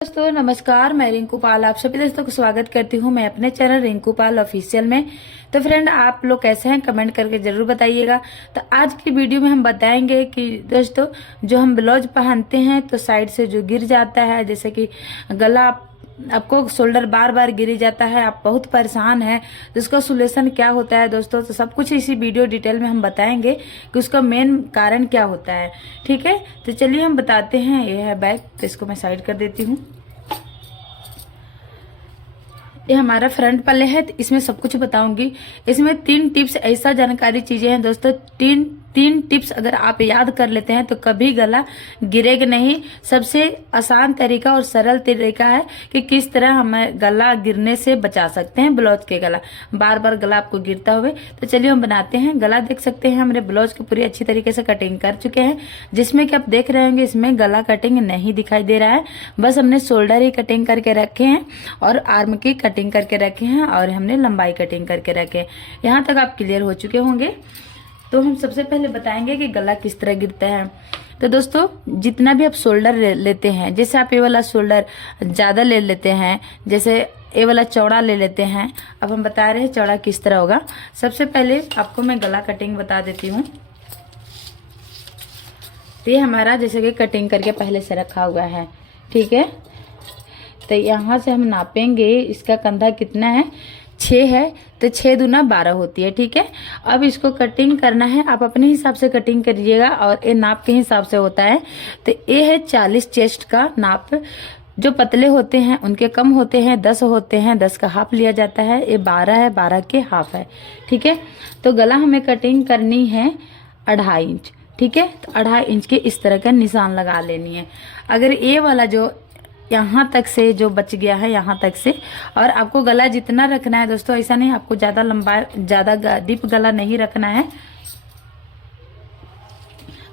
दोस्तों नमस्कार, मैं रिंकू पाल आप सभी दोस्तों को स्वागत करती हूं मैं अपने चैनल रिंकू पाल ऑफिशियल में। तो फ्रेंड, आप लोग कैसे हैं कमेंट करके जरूर बताइएगा। तो आज की वीडियो में हम बताएंगे कि दोस्तों जो हम ब्लाउज पहनते हैं तो साइड से जो गिर जाता है, जैसे कि गला आपको शोल्डर बार बार गिरी जाता है, आप बहुत परेशान हैं, तो उसका सोल्यूशन क्या होता है दोस्तों। तो सब कुछ इसी वीडियो डिटेल में हम बताएंगे कि उसका मेन कारण क्या होता है। ठीक है, तो चलिए हम बताते हैं। ये है बैग, तो इसको मैं साइड कर देती हूँ। ये हमारा फ्रंट पल्ले है, तो इसमें सब कुछ बताऊंगी। इसमें 3 टिप्स ऐसा जानकारी चीजें हैं दोस्तों। तीन टिप्स अगर आप याद कर लेते हैं तो कभी गला गिरेगा नहीं। सबसे आसान तरीका और सरल तरीका है कि किस तरह हमें गला गिरने से बचा सकते हैं। ब्लाउज के गला बार बार गला आपको गिरता हुए, तो चलिए हम बनाते हैं। गला देख सकते हैं, हमने ब्लाउज की पूरी अच्छी तरीके से कटिंग कर चुके हैं, जिसमें कि आप देख रहे होंगे इसमें गला कटिंग नहीं दिखाई दे रहा है। बस हमने शोल्डर ही कटिंग करके रखे हैं और आर्म की कटिंग करके रखे हैं और हमने लंबाई कटिंग करके रखे हैं। यहाँ तक आप क्लियर हो चुके होंगे। तो हम सबसे पहले बताएंगे कि गला किस तरह गिरता है। तो दोस्तों, जितना भी आप शोल्डर लेते हैं, जैसे आप ये वाला शोल्डर ज्यादा ले लेते हैं, जैसे ये वाला चौड़ा ले लेते हैं। अब हम बता रहे हैं चौड़ा किस तरह होगा। सबसे पहले आपको मैं गला कटिंग बता देती हूँ। तो ये हमारा जैसे कि कटिंग करके पहले से रखा हुआ है, ठीक है। तो यहाँ से हम नापेंगे, इसका कंधा कितना है, 6 है, तो 6 दूना 12 होती है, ठीक है। अब इसको कटिंग करना है, आप अपने हिसाब से कटिंग करिएगा और ये नाप के हिसाब से होता है। तो ये है 40 चेस्ट का नाप। जो पतले होते हैं उनके कम होते हैं, 10 होते हैं, 10 का हाफ लिया जाता है। ये 12 है, 12 के हाफ है, ठीक है। तो गला हमें कटिंग करनी है 2.5 इंच, ठीक है। तो 2.5 इंच के इस तरह का निशान लगा लेनी है। अगर ये वाला जो यहाँ तक से जो बच गया है, यहाँ तक से, और आपको गला जितना रखना है दोस्तों, ऐसा नहीं आपको ज्यादा लंबा ज्यादा डीप गला नहीं रखना है।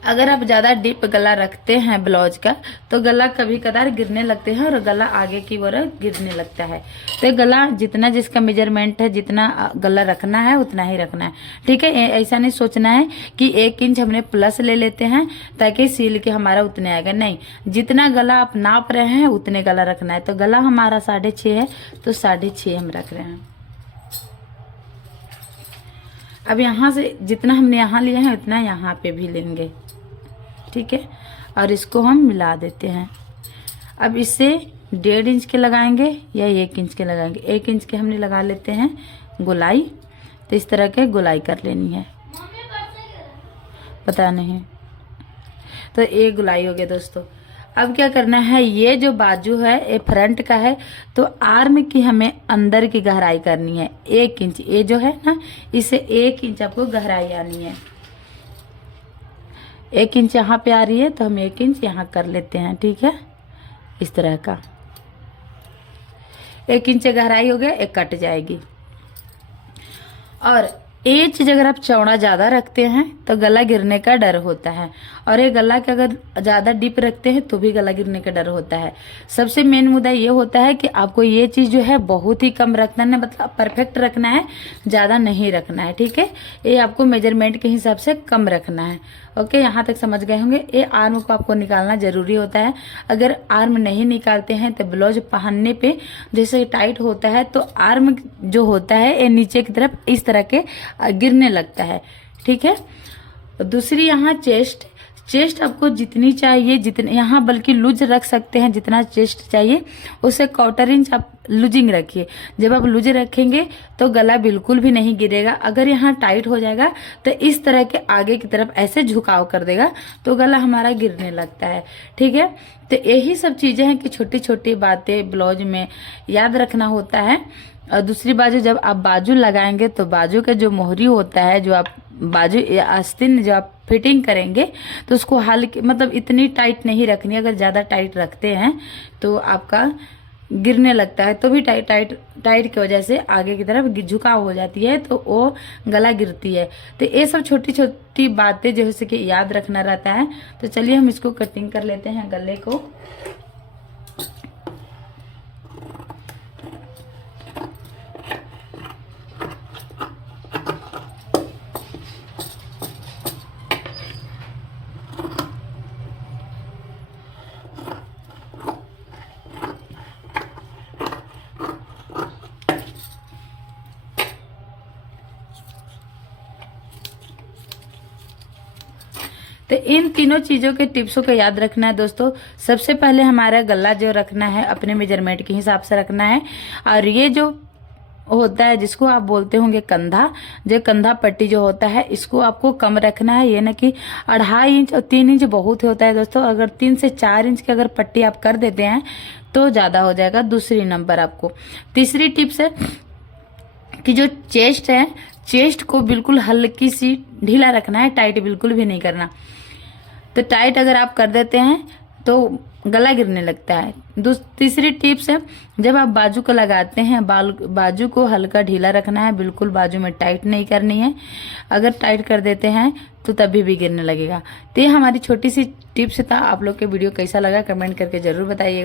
अगर आप ज्यादा डीप गला रखते हैं ब्लाउज का तो गला कभी कदार गिरने लगते हैं और गला आगे की ओर गिरने लगता है। तो गला जितना जिसका मेजरमेंट है, जितना गला रखना है उतना ही रखना है, ठीक है। ऐसा नहीं सोचना है कि 1 इंच हमने प्लस ले लेते हैं ताकि सील के हमारा उतने आएगा, नहीं। जितना गला आप नाप रहे हैं उतने गला रखना है। तो गला हमारा 6.5 है, तो 6.5 हम रख रहे हैं। अब यहाँ से जितना हमने यहाँ लिया है उतना यहाँ पे भी लेंगे, ठीक है। और इसको हम मिला देते हैं। अब इससे 1.5 इंच के लगाएंगे या 1 इंच के लगाएंगे। 1 इंच के हमने लगा लेते हैं गोलाई। तो इस तरह के गोलाई कर लेनी है, पता नहीं। तो ये गोलाई हो गया दोस्तों। अब क्या करना है, ये जो बाजू है ये फ्रंट का है, तो आर्म की हमें अंदर की गहराई करनी है 1 इंच। ये जो है ना, इसे 1 इंच आपको गहराई आनी है। 1 इंच यहाँ पे आ रही है, तो हम 1 इंच यहाँ कर लेते हैं, ठीक है। इस तरह का 1 इंच गहराई हो गया, एक कट जाएगी। और ये चीज अगर आप चौड़ा ज्यादा रखते हैं तो गला गिरने का डर होता है, और ये गला के अगर ज्यादा डीप रखते हैं तो भी गला गिरने का डर होता है। सबसे मेन मुद्दा ये होता है कि आपको ये चीज जो है बहुत ही कम रखना है, मतलब परफेक्ट रखना है, ज्यादा नहीं रखना है, ठीक है। ये आपको मेजरमेंट के हिसाब से कम रखना है। ओके, यहाँ तक समझ गए होंगे। ये आर्म को आपको निकालना जरूरी होता है। अगर आर्म नहीं निकालते हैं तो ब्लाउज पहनने पे जैसे टाइट होता है तो आर्म जो होता है ये नीचे की तरफ इस तरह के गिरने लगता है, ठीक है। दूसरी यहाँ चेस्ट आपको जितनी चाहिए, जितने यहाँ बल्कि लूज रख सकते हैं, जितना चेस्ट चाहिए उससे 1/4 इंच आप लूजिंग रखिए। जब आप लूज रखेंगे तो गला बिल्कुल भी नहीं गिरेगा। अगर यहाँ टाइट हो जाएगा तो इस तरह के आगे की तरफ ऐसे झुकाव कर देगा तो गला हमारा गिरने लगता है, ठीक है। तो यही सब चीजें हैं कि छोटी छोटी बातें ब्लाउज में याद रखना होता है। और दूसरी बाजू जब आप बाजू लगाएंगे तो बाजू का जो मोहरी होता है, जो आप बाजू आस्तीन जो आप फिटिंग करेंगे तो उसको हल्की, मतलब इतनी टाइट नहीं रखनी। अगर ज्यादा टाइट रखते हैं तो आपका गिरने लगता है, तो भी टाइट की वजह से आगे की तरफ झुकाव हो जाती है, तो वो गला गिरती है। तो ये सब छोटी छोटी बातें जैसे कि याद रखना रहता है। तो चलिए हम इसको कटिंग कर लेते हैं गले को। इन तीनों चीजों के टिप्सों को याद रखना है दोस्तों। सबसे पहले हमारा गला जो रखना है अपने मेजरमेंट के हिसाब से रखना है, और ये जो होता है जिसको आप बोलते होंगे कंधा, जो कंधा पट्टी जो होता है इसको आपको कम रखना है। ये ना कि 2.5 इंच और 3 इंच बहुत होता है दोस्तों। अगर 3 से 4 इंच की अगर पट्टी आप कर देते हैं तो ज्यादा हो जाएगा। दूसरी नंबर आपको तीसरी टिप्स है कि जो चेस्ट है, चेस्ट को बिल्कुल हल्की सी ढीला रखना है, टाइट बिल्कुल भी नहीं करना। तो टाइट अगर आप कर देते हैं तो गला गिरने लगता है। तीसरी टिप्स है, जब आप बाजू को लगाते हैं बाजू को हल्का ढीला रखना है, बिल्कुल बाजू में टाइट नहीं करनी है। अगर टाइट कर देते हैं तो तभी भी गिरने लगेगा। तो ये हमारी छोटी सी टिप्स था। आप लोग के वीडियो कैसा लगा कमेंट करके जरूर बताइएगा।